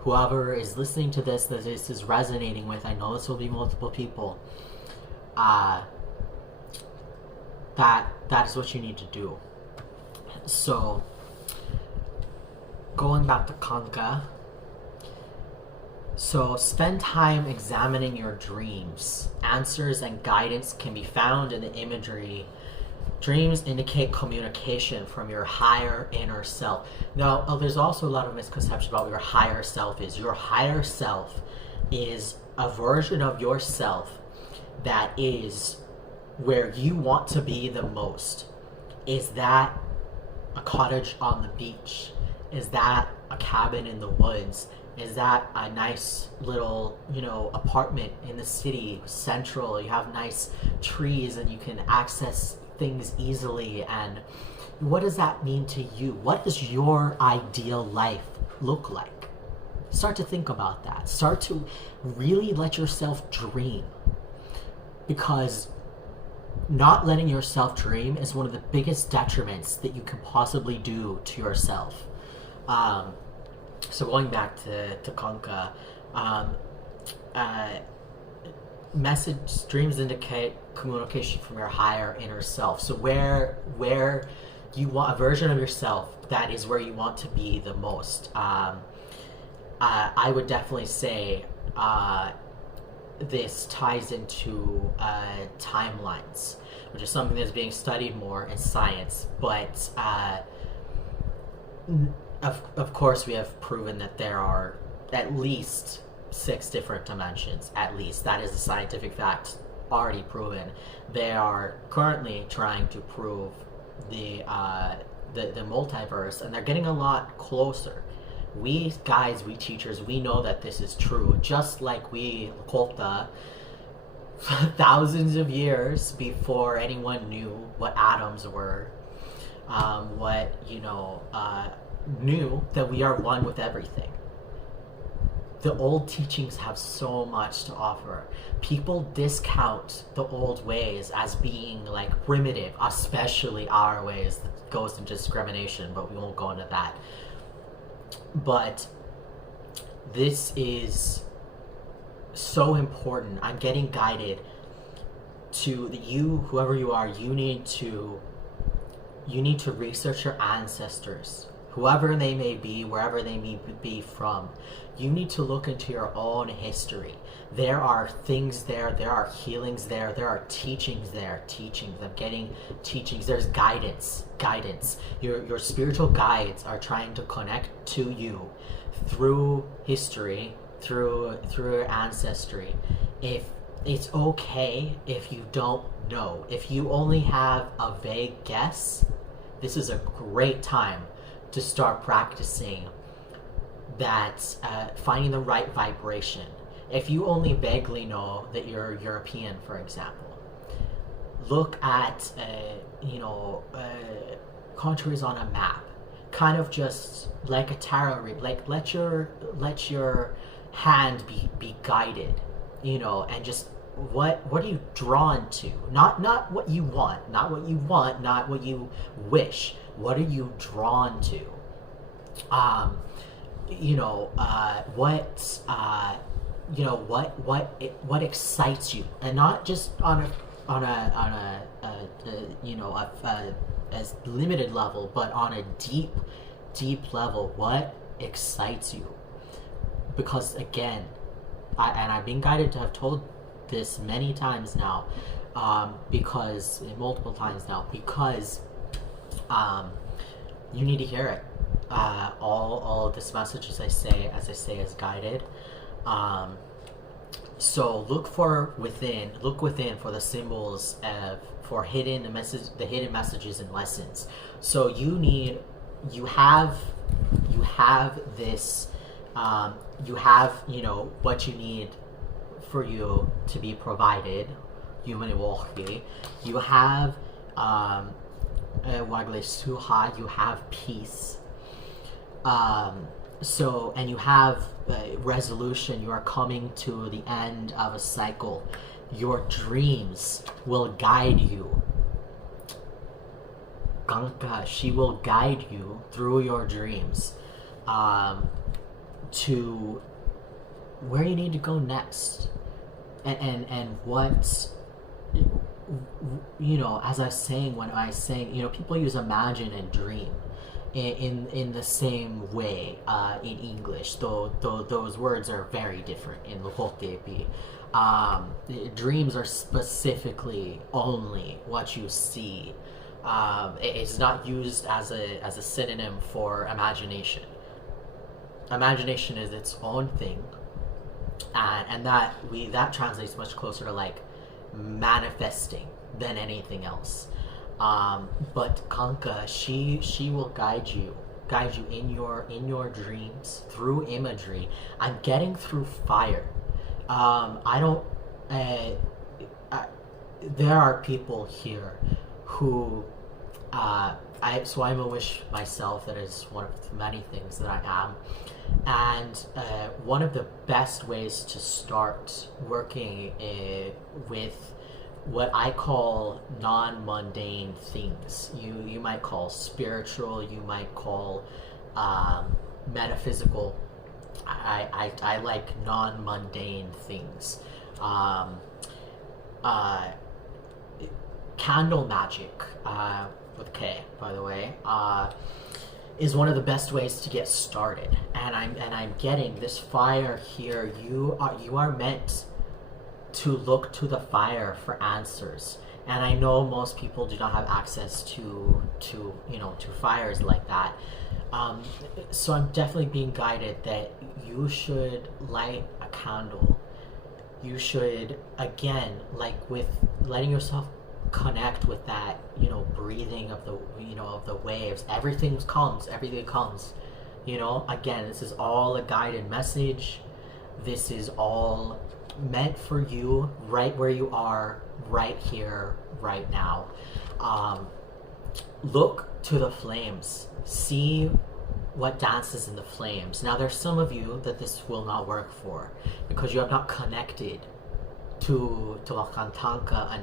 Whoever is listening to this, that this is resonating with, I know this will be multiple people, that is what you need to do. So going back to Kanka, so spend time examining your dreams. Answers and guidance can be found in the imagery. Dreams indicate communication from your higher inner self. Now, there's also a lot of misconception about what your higher self is. Your higher self is a version of yourself that is where you want to be the most. Is that a cottage on the beach? Is that a cabin in the woods? Is that a nice little, apartment in the city, central? You have nice trees and you can access things easily. And what does that mean to you? What does your ideal life look like? Start to think about that. Start to really let yourself dream, because not letting yourself dream is one of the biggest detriments that you can possibly do to yourself. So going back to Kanka, dreams indicate communication from your higher inner self. So where you want a version of yourself, that is where you want to be the most. I would definitely say this ties into timelines, which is something that's being studied more in science. But of course, we have proven that there are at least 6 different dimensions. At least that is a scientific fact, already proven. They are currently trying to prove the multiverse, and they're getting a lot closer. We guys, we teachers, we know that this is true. Just like we, Lakľóta, thousands of years before anyone knew what atoms were, knew that we are one with everything. The old teachings have so much to offer. People discount the old ways as being like primitive, especially our ways. That goes into discrimination, but we won't go into that. But this is so important. I'm getting guided to that you, whoever you are, you need to research your ancestors. whoever they may be, wherever they may be from, you need to look into your own history. There are things there, there are healings there, there are teachings there, teachings. I'm getting teachings. There's guidance. Your spiritual guides are trying to connect to you through history, through your ancestry. If it's okay if you don't know, if you only have a vague guess, this is a great time to start practicing that, finding the right vibration. If you only vaguely know that you're European, for example, look at countries on a map, kind of just like a tarot read, like let your hand be guided, and just what are you drawn to? Not what you want, not what you wish. What are you drawn to? What excites you, and not just on a as limited level, but on a deep level. What excites you? Because again, I've been guided to have told this many times now, multiple times now, because you need to hear it. All of this message, as I say, is guided. So look within for the symbols for the hidden messages and lessons. So you have this, what you need for you to be provided. You have you have peace. And you have resolution. You are coming to the end of a cycle. Your dreams will guide you. Ganka, she will guide you through your dreams to where you need to go next, and what, as I was saying, when I sang, people use imagine and dream in the same way in English, though those words are very different in Lakļóta O'yaté. Dreams are specifically only what you see. It's not used as a synonym for imagination. Imagination is its own thing, and that translates much closer to like manifesting than anything else. But Kanka, she will guide you in your dreams through imagery. I'm getting through fire. There are people here who so I'm a wish myself. That is one of the many things that I am. And one of the best ways to start working with what I call non-mundane things, you might call spiritual, you might call metaphysical. I like non-mundane things. Candle magic, with K, by the way, is one of the best ways to get started. And I'm getting this fire here. You are meant to look to the fire for answers. And I know most people do not have access to fires like that. So I'm definitely being guided that you should light a candle. You should, again, like with letting yourself connect with that, breathing of the waves. Everything comes. Again, this is all a guided message. This is all meant for you right where you are, right here, right now. Look to the flames. See what dances in the flames. Now, there's some of you that this will not work for because you have not connected to Wakan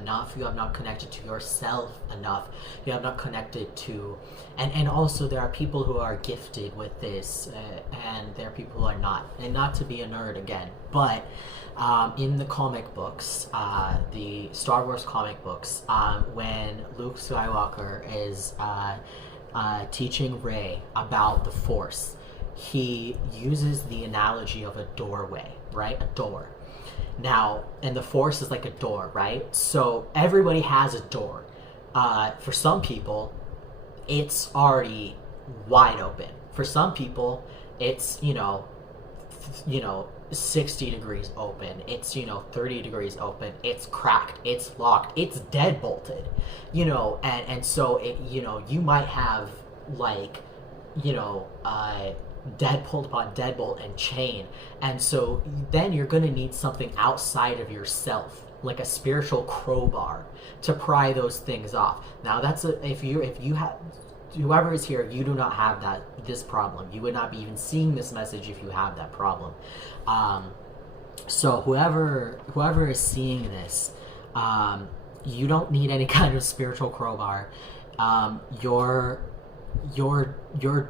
enough. You have not connected to yourself enough. You have not connected to, and also there are people who are gifted with this, and there are people who are not. And not to be a nerd again, but in the comic books, the Star Wars comic books, when Luke Skywalker is teaching Ray about the Force, he uses the analogy of a doorway, right? A door. Now, and the Force is like a door, right? So everybody has a door. For some people, it's already wide open. For some people, it's, 60 degrees open. It's, 30 degrees open. It's cracked. It's locked. It's dead bolted, and so it, you might have like, deadbolt upon deadbolt and chain. And so then you're going to need something outside of yourself, like a spiritual crowbar, to pry those things off. Now that's if you have, whoever is here, you do not have this problem. You would not be even seeing this message if you have that problem. So whoever is seeing this, you don't need any kind of spiritual crowbar. Your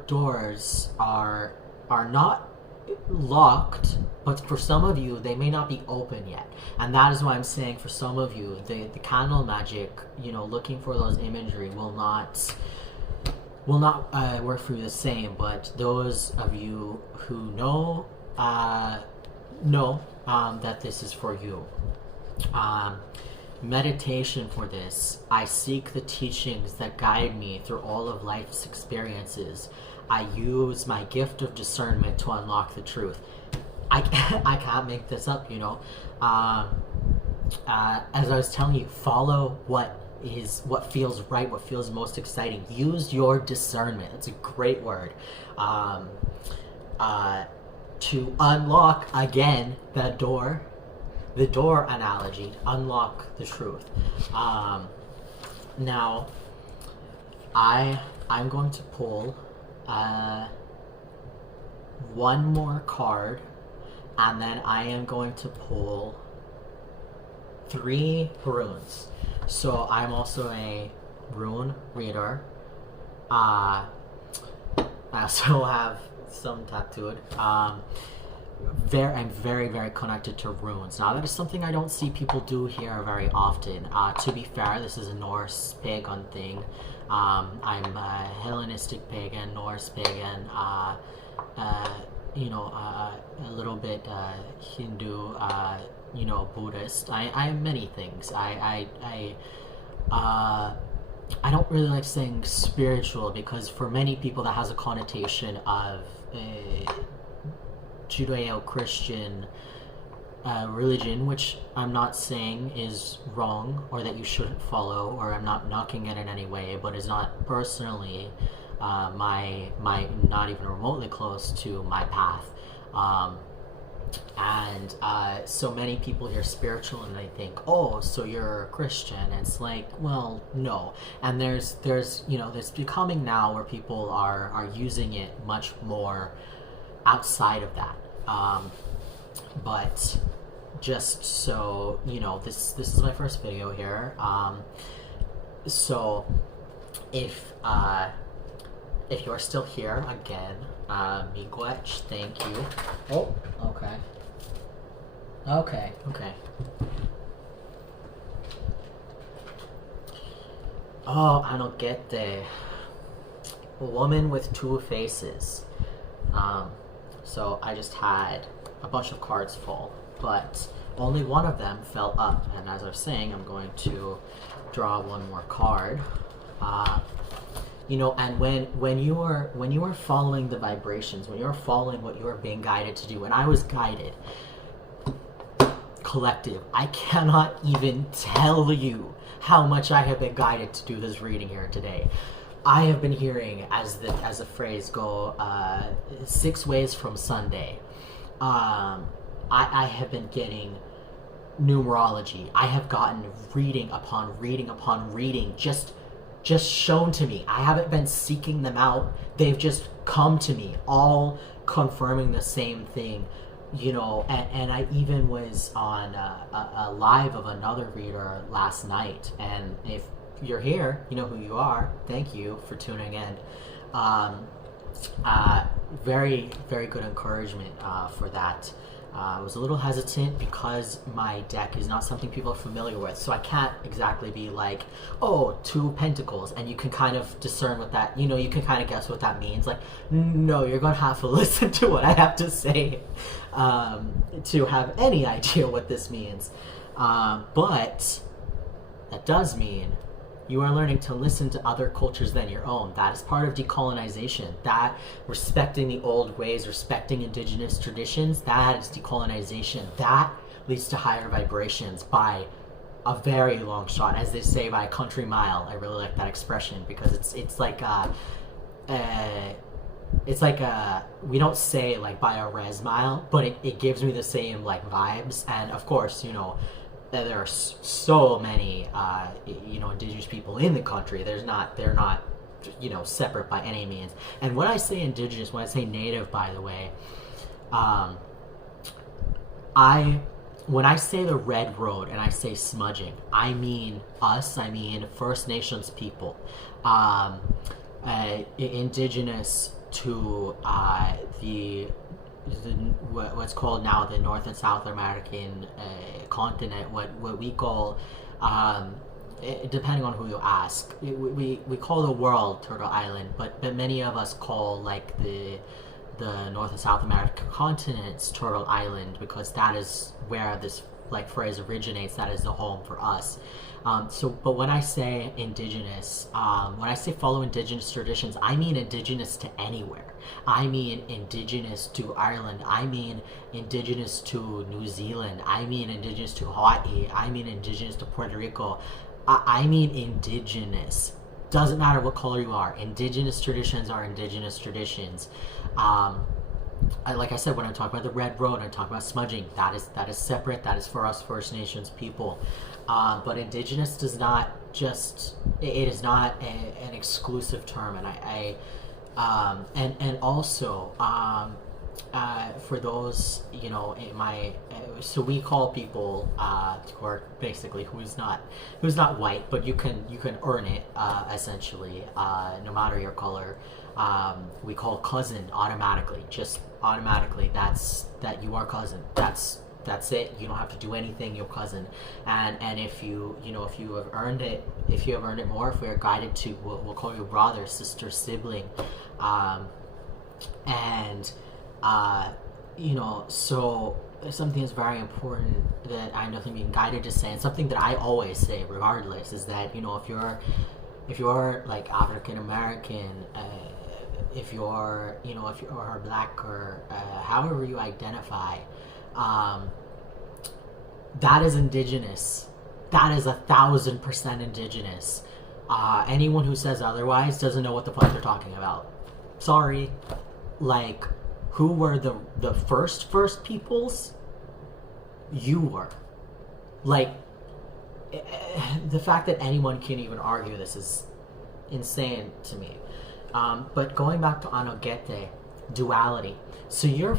doors are not locked, but for some of you they may not be open yet, and that is why I'm saying for some of you the candle magic, looking for those imagery will not work for you the same. But those of you who know that this is for you. Meditation for this. I seek the teachings that guide me through all of life's experiences. I use my gift of discernment to unlock the truth. I can't make this up, as I was telling you, follow what feels right, what feels most exciting. Use your discernment. It's a great word. To unlock, again, the door analogy, unlock the truth. Now, I'm going to pull one more card, and then I am going to pull 3 runes. So I'm also a rune reader. I also have some tattooed. I'm very, very connected to runes. Now, that is something I don't see people do here very often. To be fair, this is a Norse pagan thing. I'm a Hellenistic pagan, Norse pagan, a little bit Hindu, Buddhist. I am many things. I don't really like saying spiritual, because for many people that has a connotation of Judeo-Christian religion, which I'm not saying is wrong or that you shouldn't follow, or I'm not knocking it in any way, but is not personally my not even remotely close to my path. And so many people hear spiritual and they think, oh, so you're a Christian. And it's like, well, no. And there's becoming now where people are using it much more outside of that. But just so this is my first video here. So if you're still here, again, miigwech, thank you. Oh, okay. Oh, I don't get the woman with 2 faces. So I just had a bunch of cards full, but only one of them fell up, and as I was saying, I'm going to draw one more card. And when you are following the vibrations, when you're following what you are being guided to do, and I was guided, collective, I cannot even tell you how much I have been guided to do this reading here today. I have been hearing, as the phrase go, 6 ways from Sunday. I have been getting numerology. I have gotten reading upon reading upon reading, just shown to me. I haven't been seeking them out. They've just come to me, all confirming the same thing. And I even was on a live of another reader last night, and if you're here, you know who you are. Thank you for tuning in. Very, very good encouragement for that. I was a little hesitant because my deck is not something people are familiar with, so I can't exactly be like, oh, 2 pentacles, and you can kind of discern what that, you can kind of guess what that means. Like, no, you're gonna have to listen to what I have to say to have any idea what this means. But that does mean you are learning to listen to other cultures than your own. That is part of decolonization. That respecting the old ways, respecting indigenous traditions, that is decolonization. That leads to higher vibrations by a very long shot, as they say, by a country mile. I really like that expression because it's like we don't say like by a res mile, but it gives me the same like vibes. And of course, there are so many indigenous people in the country. They're not separate by any means. And when I say indigenous, when I say native, by the way, when I say the red road and I say smudging, I mean us. I mean First Nations people, indigenous to what's called now the North and South American continent, what we call, depending on who you ask, we call the world Turtle Island, but many of us call like the North and South American continents Turtle Island, because that is where this like phrase originates. That is the home for us. But when I say indigenous, when I say follow indigenous traditions, I mean indigenous to anywhere. I mean indigenous to Ireland. I mean indigenous to New Zealand. I mean indigenous to Hawaii. I mean indigenous to Puerto Rico. I mean indigenous. Doesn't matter what color you are. Indigenous traditions are indigenous traditions. Like I said, when I talk about the red road, I talk about smudging. That is separate. That is for us First Nations people. But indigenous does not just. It is not an exclusive term, and also for those in my so we call people who are basically who's not white, but you can earn it essentially no matter your color. We call cousin automatically, just automatically. That you are cousin. That's it. You don't have to do anything. You're cousin, and if you have earned it, more, if we are guided to, we'll call you brother, sister, sibling, so something that's very important that I know being guided to say, and something that I always say regardless, is that if you're like African American, if you're black, or however you identify, that is indigenous. That is 1,000% indigenous. Anyone who says otherwise doesn't know what the fuck they're talking about. Sorry. Like, who were the first peoples? You were. Like, the fact that anyone can even argue this is insane to me. But going back to O'yaté, duality. So you're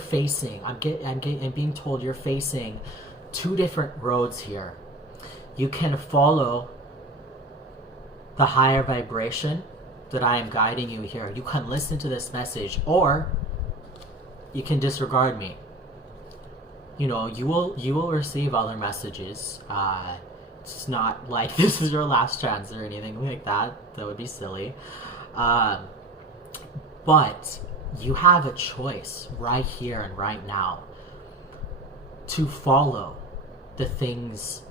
facing. I'm being told you're facing 2 different roads here. You can follow the higher vibration that I am guiding you here. You can listen to this message, or you can disregard me. You will receive other messages. It's not like this is your last chance or anything like that. That would be silly. But you have a choice right here and right now to follow the things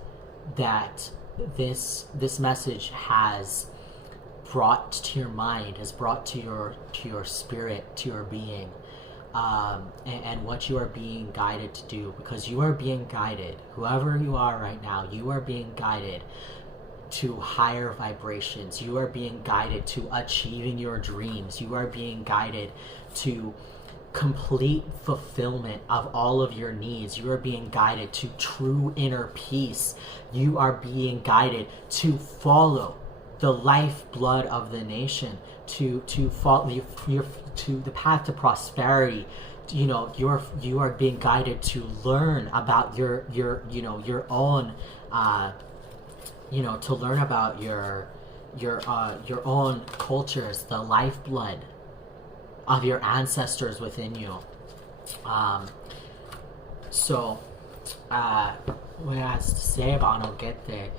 that this message has brought to your mind, has brought to your spirit, to your being, and what you are being guided to do, because you are being guided, whoever you are right now, you are being guided to higher vibrations. You are being guided to achieving your dreams. You are being guided to complete fulfillment of all of your needs. You are being guided to true inner peace. You are being guided to follow the lifeblood of the nation, to follow to the path to prosperity. You are being guided to learn about your own to learn about your own cultures, the lifeblood of your ancestors within you. Um, so, what I has to say about O'yaté,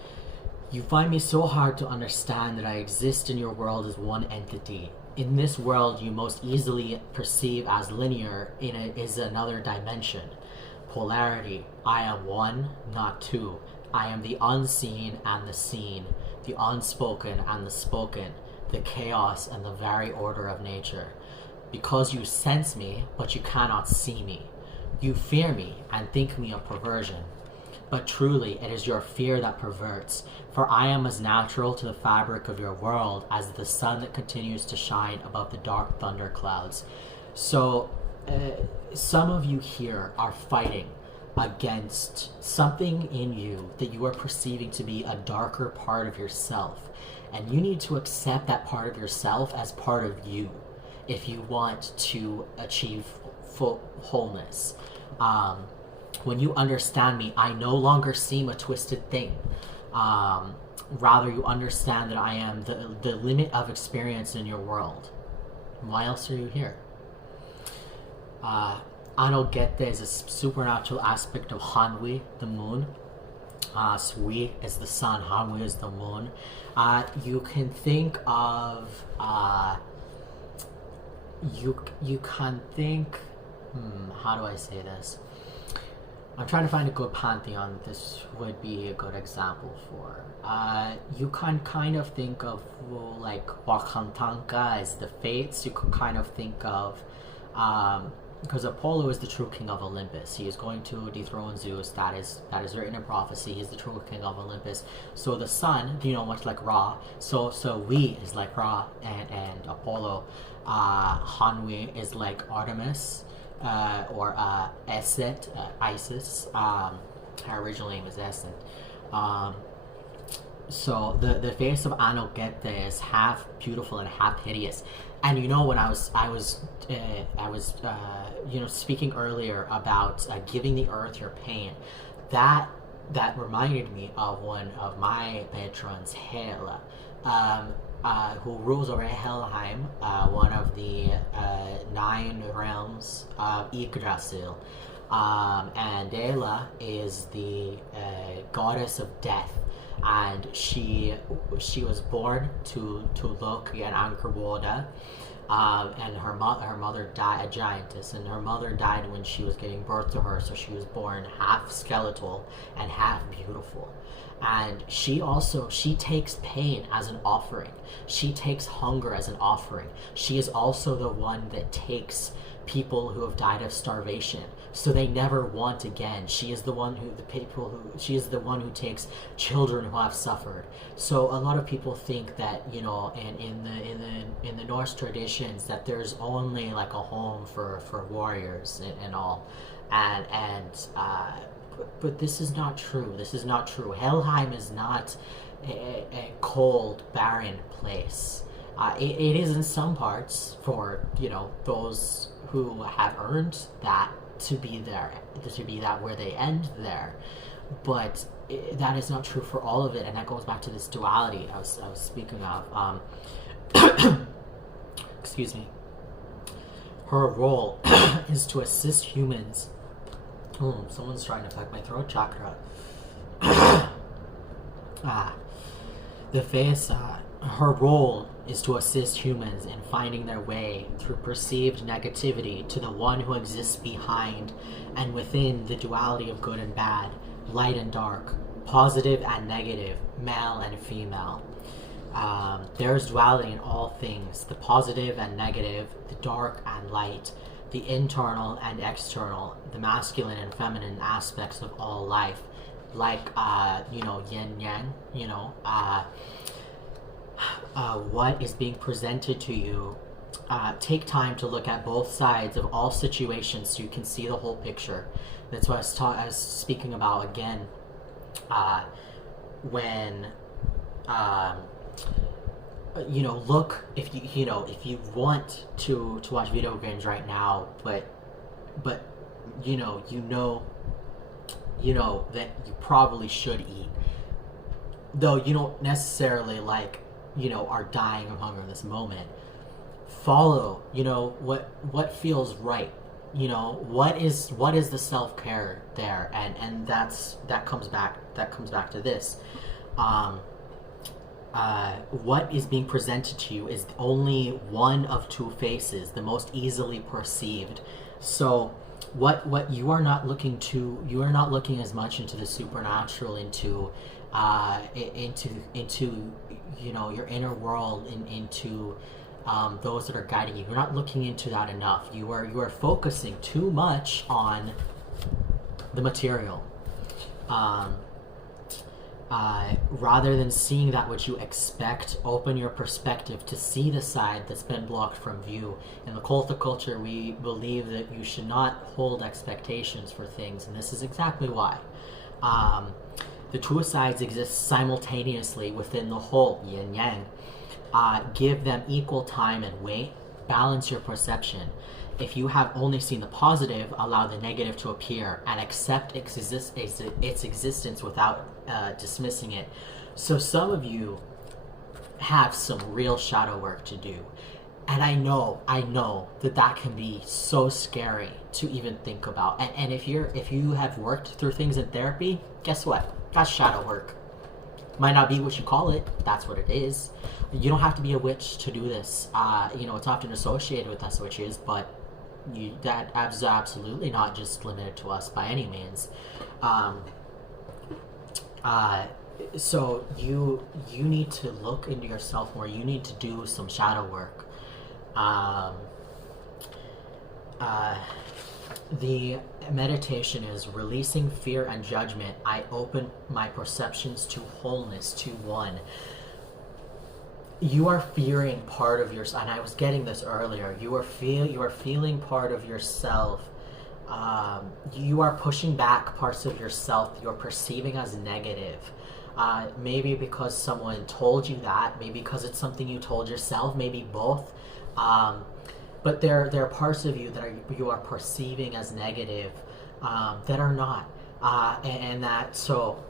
you find me so hard to understand that I exist in your world as one entity. In this world you most easily perceive as linear, in it is another dimension. Polarity. I am one, not two. I am the unseen and the seen, the unspoken and the spoken, the chaos and the very order of nature. Because you sense me, but you cannot see me. You fear me and think me a perversion. But truly, it is your fear that perverts, for I am as natural to the fabric of your world as the sun that continues to shine above the dark thunder clouds. So, some of you here are fighting against something in you that you are perceiving to be a darker part of yourself. And you need to accept that part of yourself as part of you if you want to achieve full wholeness. When you understand me, I no longer seem a twisted thing. Rather, you understand that I am the limit of experience in your world. Why else are you here? O'yaté is a supernatural aspect of Hanwi, the moon. Sui is the sun, Hanwi is the moon. You can think of... you can think... how do I say this? I'm trying to find a good pantheon this would be a good example for. You can kind of think of, well, like Wakan as the fates. You can kind of think of, because Apollo is the true king of Olympus. He is going to dethrone Zeus. That is written in prophecy. He's the true king of Olympus. So the sun, much like Ra. So we is like Ra and Apollo. Hanwi is like Artemis. Or Eset, Isis. Her original name is Eset. So the face of O'yaté is half beautiful and half hideous. And when I was speaking earlier about giving the earth your pain, that reminded me of one of my patrons, Hela. Who rules over Helheim, one of the 9 realms of Yggdrasil. And Hela is the goddess of death, and she was born to Loki and Ankerboda, and her mother died, a giantess, and her mother died when she was giving birth to her, so she was born half skeletal and half beautiful. And she takes pain as an offering. She takes hunger as an offering. She is also the one that takes people who have died of starvation, so they never want again. She is the one who takes children who have suffered. So a lot of people think that in the Norse traditions that there's only like a home for warriors and all, but this is not true. This is not true. Helheim is not a cold, barren place. It is in some parts for those who have earned that to be there, to be that where they end there. But that is not true for all of it, and that goes back to this duality I was speaking of. Excuse me. Her role is to assist humans. Someone's trying to affect my throat chakra. The face, her role is to assist humans in finding their way through perceived negativity to the one who exists behind and within the duality of good and bad, light and dark, positive and negative, male and female. There is duality in all things, the positive and negative, the dark and light, the internal and external, the masculine and feminine aspects of all life, like yin yang. What is being presented to you. Take time to look at both sides of all situations so you can see the whole picture. That's what I was speaking about again. When look, if you want to watch video games right now, but that you probably should eat, though you don't necessarily are dying of hunger in this moment. Follow what feels right. you know, what is the self-care there, and that comes back to this. What is being presented to you is only one of two faces, the most easily perceived. So what you are not looking to, you are not looking as much into the supernatural, into you know, your inner world, into those that are guiding you. You're not looking into that enough. You are focusing too much on the material, rather than seeing that which you expect. Open your perspective to see the side that's been blocked from view. In the Lakļóta culture, we believe that you should not hold expectations for things, and this is exactly why. The two sides exist simultaneously within the whole, yin yang. Give them equal time and weight. Balance your perception. If you have only seen the positive, allow the negative to appear and accept its existence without dismissing it. So some of you have some real shadow work to do. And I know that can be so scary to even think about. And if you have worked through things in therapy, guess what? That's shadow work. Might not be what you call it, that's what it is. You don't have to be a witch to do this. You know, it's often associated with us witches, but that is absolutely not just limited to us by any means. So you need to look into yourself more. You need to do some shadow work. The meditation is releasing fear and judgment. I open my perceptions to wholeness, to one. You are fearing part of yourself, and I was getting this earlier. You are feeling part of yourself. You are pushing back parts of yourself you're perceiving as negative. Maybe because someone told you that, maybe because it's something you told yourself, maybe both. But there are parts of you that you are perceiving as negative that are not, and that, so